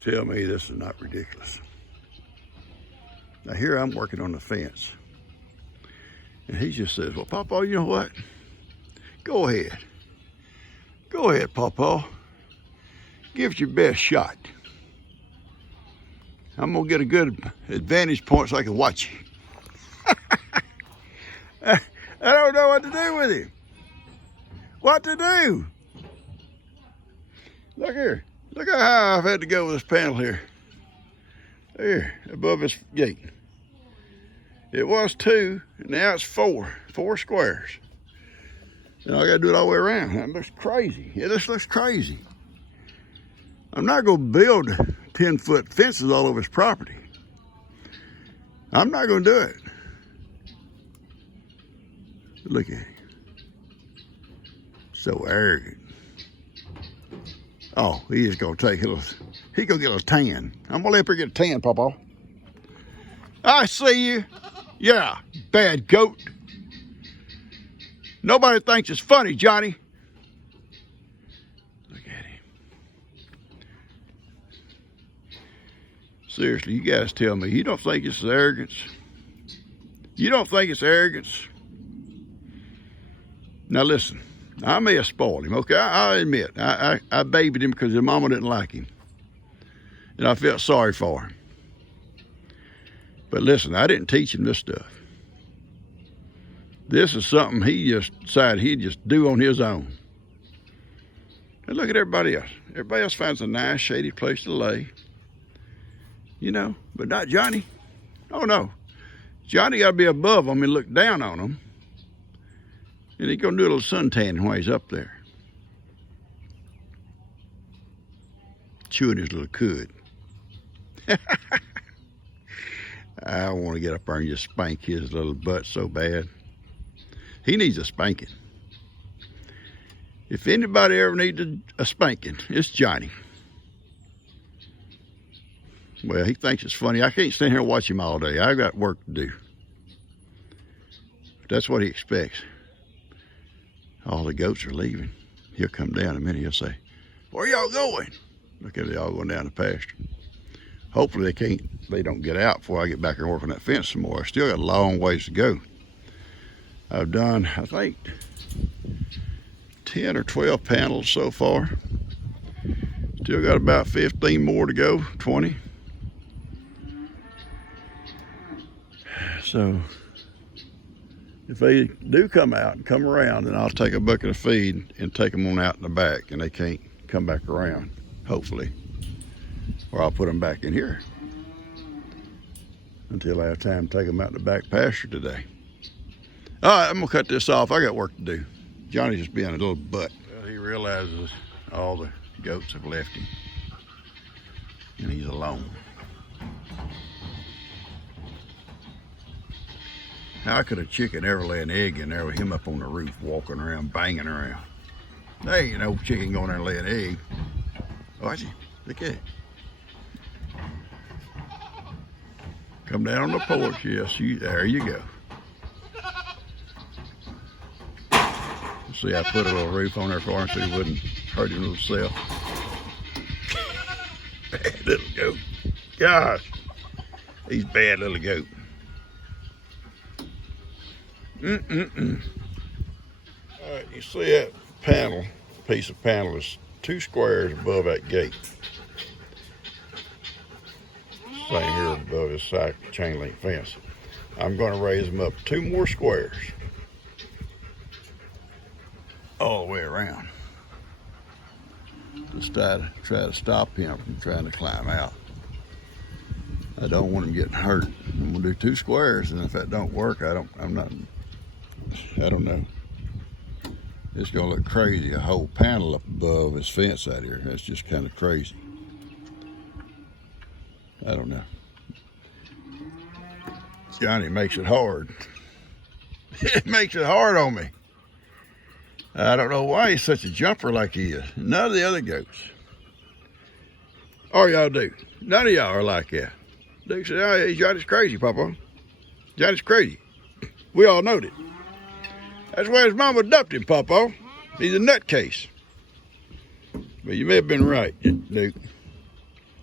Tell me this is not ridiculous. Now here I'm working on the fence. And he just says, well, Pawpaw, you know what? Go ahead. Go ahead, Pawpaw. Give it your best shot. I'm gonna get a good advantage point so I can watch you. I don't know what to do with him. What to do? Look here. Look how high I've had to go with this panel here. There, above this gate. It was 2, and now it's 4. 4 squares. And I gotta do it all the way around. That looks crazy. Yeah, this looks crazy. I'm not gonna build 10-foot fences all over his property. I'm not gonna do it. Look at him. So arrogant. Oh, he is gonna take a little, he gonna get a tan. I'm gonna let her get a tan, Pawpaw. I see you. Yeah, bad goat. Nobody thinks it's funny, Johnny. Look at him. Seriously, you guys tell me, you don't think it's arrogance? You don't think it's arrogance? Now listen, I may have spoiled him, okay? I admit, I babied him because his mama didn't like him. And I felt sorry for him. But listen, I didn't teach him this stuff. This is something he just decided he'd just do on his own. And look at everybody else. Everybody else finds a nice, shady place to lay. You know, but not Johnny. Oh, no. Johnny got to be above them and look down on them. And he's going to do a little suntanning while he's up there. Chewing his little cud. I want to get up there and just spank his little butt so bad. He needs a spanking. If anybody ever needed a spanking, it's Johnny. Well, he thinks it's funny. I can't stand here and watch him all day. I got work to do. That's what he expects. All the goats are leaving. He'll come down in a minute. He'll say, where y'all going? Look at they all going down the pasture. Hopefully they don't get out before I get back and work on that fence some more. I still got a long ways to go. I've done, I think, 10 or 12 panels so far. Still got about 15 more to go, 20. So, if they do come out and come around, then I'll take a bucket of feed and take them on out in the back, and they can't come back around, hopefully. Or I'll put them back in here until I have time to take them out in the back pasture today. All right, I'm gonna cut this off. I got work to do. Johnny's just being a little butt. Well, he realizes all the goats have left him and he's alone. How could a chicken ever lay an egg in there with him up on the roof walking around, banging around? There ain't no chicken going there and lay an egg. Watch it. Look at it. Come down on the porch. Yes, there you go. See, I put a little roof on there for him so he wouldn't hurt his little self. Bad little goat. Gosh, he's bad little goat. All right, you see that panel, piece of panel is 2 squares above that gate. Same here above this side chain link fence. I'm going to raise them up 2 more squares all the way around to try to stop him from trying to climb out. I don't want him getting hurt. I'm gonna do 2 squares, and if that don't work, I don't know. It's gonna look crazy, a whole panel up above his fence out here. That's just kind of crazy. I don't know. Johnny makes it hard. It makes it hard on me. I don't know why he's such a jumper like he is. None of the other goats. Or y'all do. None of y'all are like that. Duke said, oh, Johnny's crazy, Papa. Johnny's crazy. We all know that. That's why his mama dumped him, Papa. He's a nutcase. But you may have been right, Duke.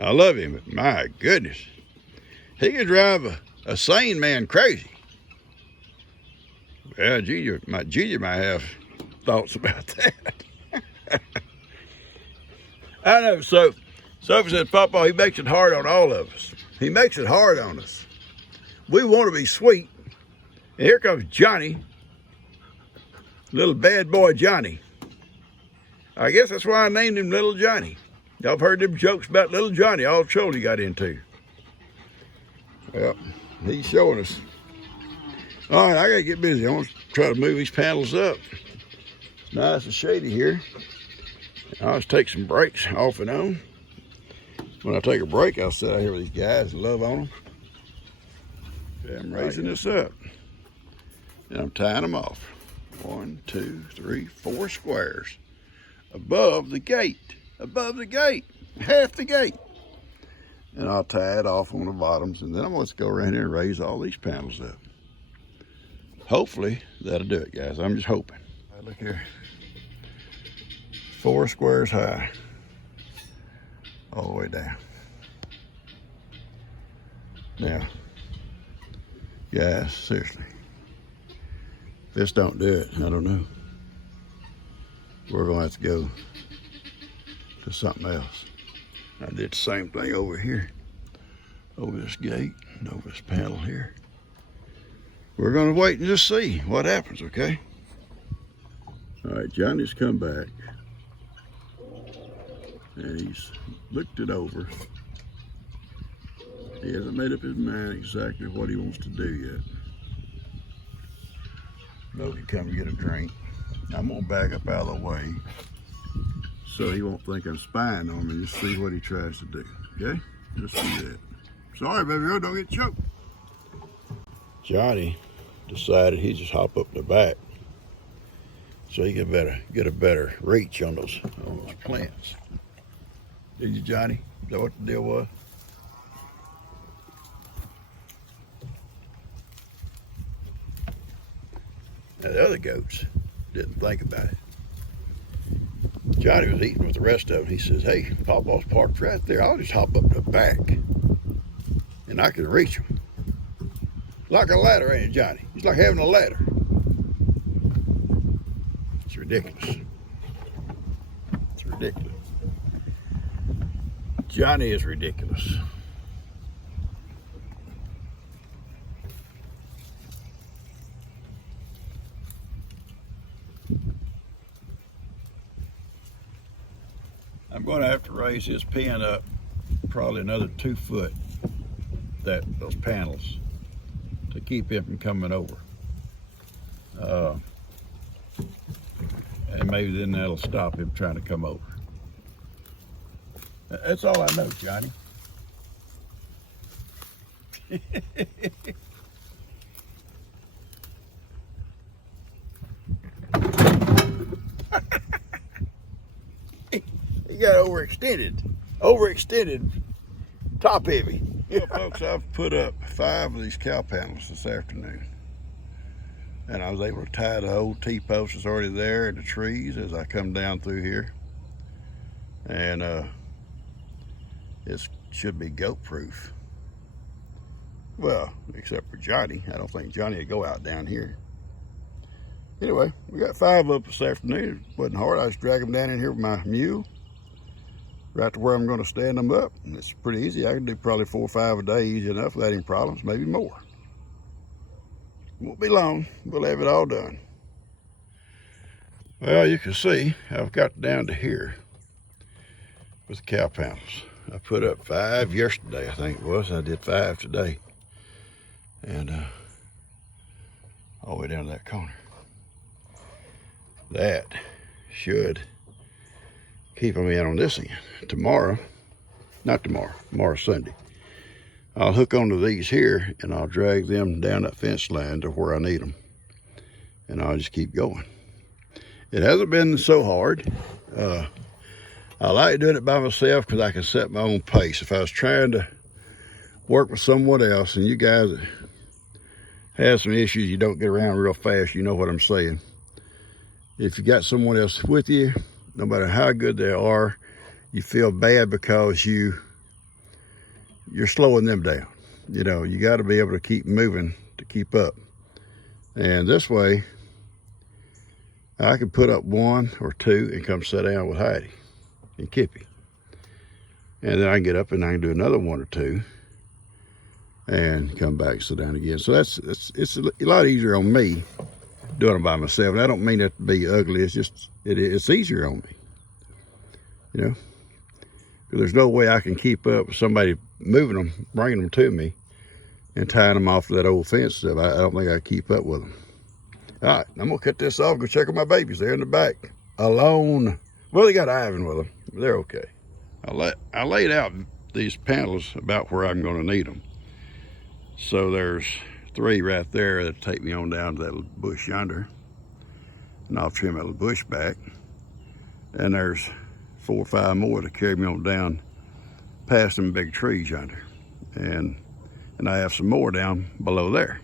I love him, but my goodness. He could drive a sane man crazy. Well, Junior might have thoughts about that. I know, so Sophie said, Papa, he makes it hard on all of us. He makes it hard on us. We want to be sweet. And here comes Johnny, little bad boy Johnny. I guess that's why I named him Little Johnny. Y'all have heard them jokes about Little Johnny, all the trouble he got into. Well, he's showing us. All right, I gotta get busy. I want to try to move these panels up. It's nice and shady here. I'll just take some breaks off and on. When I take a break, I'll sit out here with these guys and love on them. I'm raising this up. And I'm tying them off. 1, 2, 3, 4 squares. Above the gate. Above the gate. Half the gate. And I'll tie it off on the bottoms. And then I'm going to go around here and raise all these panels up. Hopefully, that'll do it, guys. I'm just hoping. Right, look here. 4 squares high. All the way down. Now, guys, seriously. If this don't do it, I don't know. We're going to have to go to something else. I did the same thing over here. Over this gate and over this panel here. We're going to wait and just see what happens, okay? All right, Johnny's come back. And he's looked it over. He hasn't made up his mind exactly what he wants to do yet. Mo can come get a drink. I'm gonna back up out of the way so he won't think I'm spying on him and just see what he tries to do, okay? Just see that. Sorry, baby girl, don't get choked. Johnny decided he'd just hop up the back so he could get a better reach on those plants. Did you, Johnny? Is that what the deal was? Now the other goats didn't think about it. Johnny was eating with the rest of them. He says, hey, Papa's parked right there. I'll just hop up the back and I can reach him. Like a ladder, ain't it, Johnny? It's like having a ladder. It's ridiculous. It's ridiculous. Johnny is ridiculous. I'm going to have to raise his pen up probably another 2 foot, those panels, to keep him from coming over. And maybe then that'll stop him trying to come over. That's all I know, Johnny. He got overextended, top heavy. Well, folks, I've put up 5 of these cow panels this afternoon. And I was able to tie the old T-post that's already there in the trees as I come down through here. And it should be goat proof. Well, except for Johnny. I don't think Johnny would go out down here. Anyway, we got 5 up this afternoon. It wasn't hard. I just dragged them down in here with my mule. Right to where I'm going to stand them up. And it's pretty easy. I can do probably 4 or 5 a day, easy enough without any problems, maybe more. Won't be long. We'll have it all done. Well, you can see I've got down to here with the cow panels. I put up 5 yesterday, I think it was. I did 5 today. And all the way down to that corner. That should keep them in on this end. Tomorrow's Sunday. I'll hook onto these here and I'll drag them down that fence line to where I need them. And I'll just keep going. It hasn't been so hard. I like doing it by myself because I can set my own pace. If I was trying to work with someone else, and you guys have some issues, you don't get around real fast, you know what I'm saying. If you got someone else with you, no matter how good they are, you feel bad because you you're slowing them down. You know, you got to be able to keep moving to keep up. And this way, I can put up 1 or 2 and come sit down with Heidi and Kippy. And then I can get up and I can do another 1 or 2 and come back and sit down again. So it's a lot easier on me doing it by myself. And I don't mean that to be ugly. It's just, it's easier on me, you know, because there's no way I can keep up with somebody moving them, bringing them to me and tying them off to that old fence stuff. I don't think I can keep up with them. All right, I'm gonna cut this off, go check on my babies. They're in the back, alone. Well, they got Ivan with them, but they're okay. I laid out these panels about where I'm gonna need them. So there's 3 right there that take me on down to that little bush yonder. And I'll trim that little bush back. And there's 4 or 5 more to carry me on down past them big trees yonder. And I have some more down below there.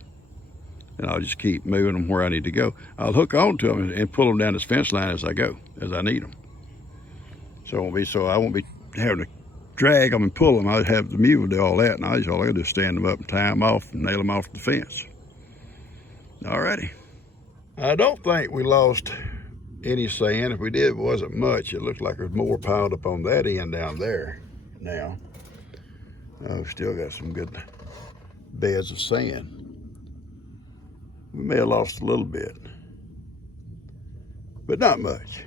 And I'll just keep moving them where I need to go. I'll hook on to them and pull them down this fence line as I go, as I need them. So I won't be having to drag them and pull them. I'd have the mule do all that, and all I gotta do is stand them up and tie them off and nail them off the fence. Alrighty. I don't think we lost any sand. If we did, it wasn't much. It looked like there's more piled up on that end down there now. We've still got some good beds of sand. We may have lost a little bit, but not much.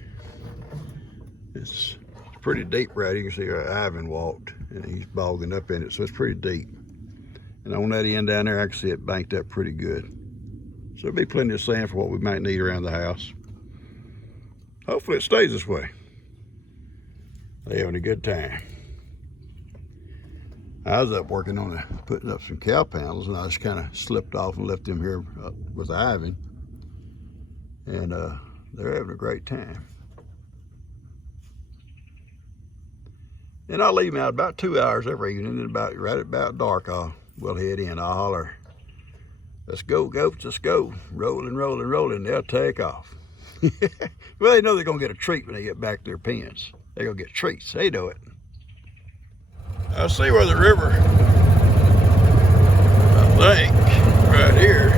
It's pretty deep right here. You can see where Ivan walked, and he's bogging up in it, so it's pretty deep. And on that end down there, I can see it banked up pretty good. So there'll be plenty of sand for what we might need around the house. Hopefully it stays this way. They're having a good time. I was up working on putting up some cow panels, and I just kind of slipped off and left them here with Ivan. And they're having a great time. And I'll leave them out about 2 hours every evening, and right about dark, we'll head in. I'll holler, "Let's go, goats, let's go." Rolling, rolling, rolling, they'll take off. Well, they know they're gonna get a treat when they get back to their pens. They're gonna get treats, they know it. I see where the river, I think, right here.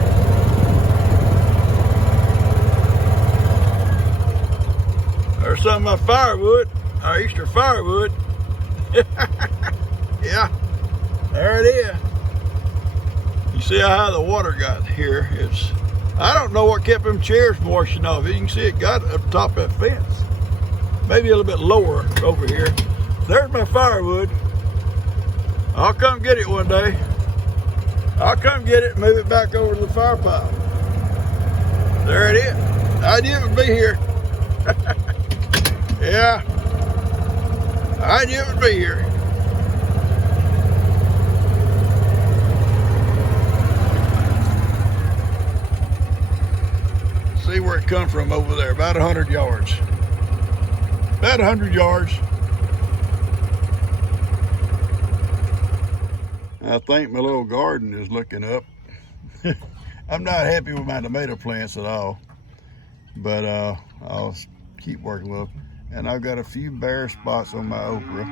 There's some of my firewood, our Easter firewood. Yeah, there it is. You see how high the water got here. I don't know what kept them chairs moistened off. You can see it got up top of that fence. Maybe a little bit lower over here. There's my firewood. I'll come get it one day. I'll come get it and move it back over to the fire pile. There it is. I knew it would be here. Yeah. I knew it would be here. See where it come from over there, about 100 yards. About 100 yards. I think my little garden is looking up. I'm not happy with my tomato plants at all, but I'll keep working with them. And I've got a few bare spots on my okra,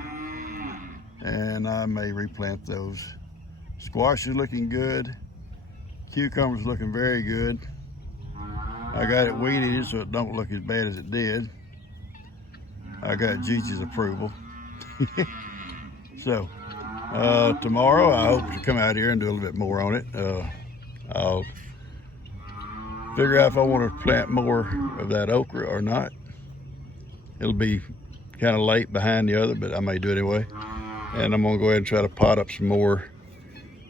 and I may replant those. Squash is looking good. Cucumbers looking very good. I got it weeded so it don't look as bad as it did. I got Gigi's approval. So tomorrow I hope to come out here and do a little bit more on it. I'll figure out if I want to plant more of that okra or not. It'll be kind of late behind the other, but I may do it anyway. And I'm gonna go ahead and try to pot up some more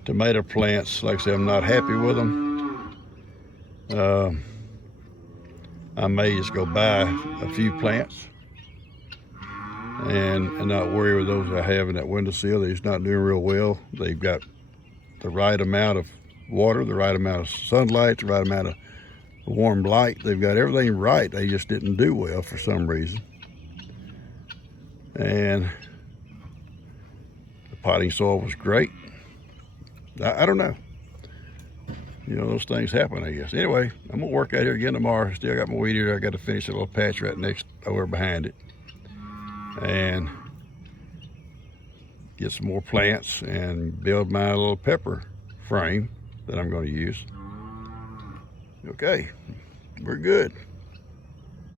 tomato plants. Like I said, I'm not happy with them. I may just go buy a few plants and not worry with those I have in that windowsill. They're just not doing real well. They've got the right amount of water, the right amount of sunlight, the right amount of warm light. They've got everything right. They just didn't do well for some reason. And the potting soil was great. I don't know. You know, those things happen, I guess. Anyway, I'm gonna work out here again tomorrow. Still got my weed eater. I got to finish a little patch right next over behind it, and get some more plants and build my little pepper frame that I'm going to use. Okay, we're good.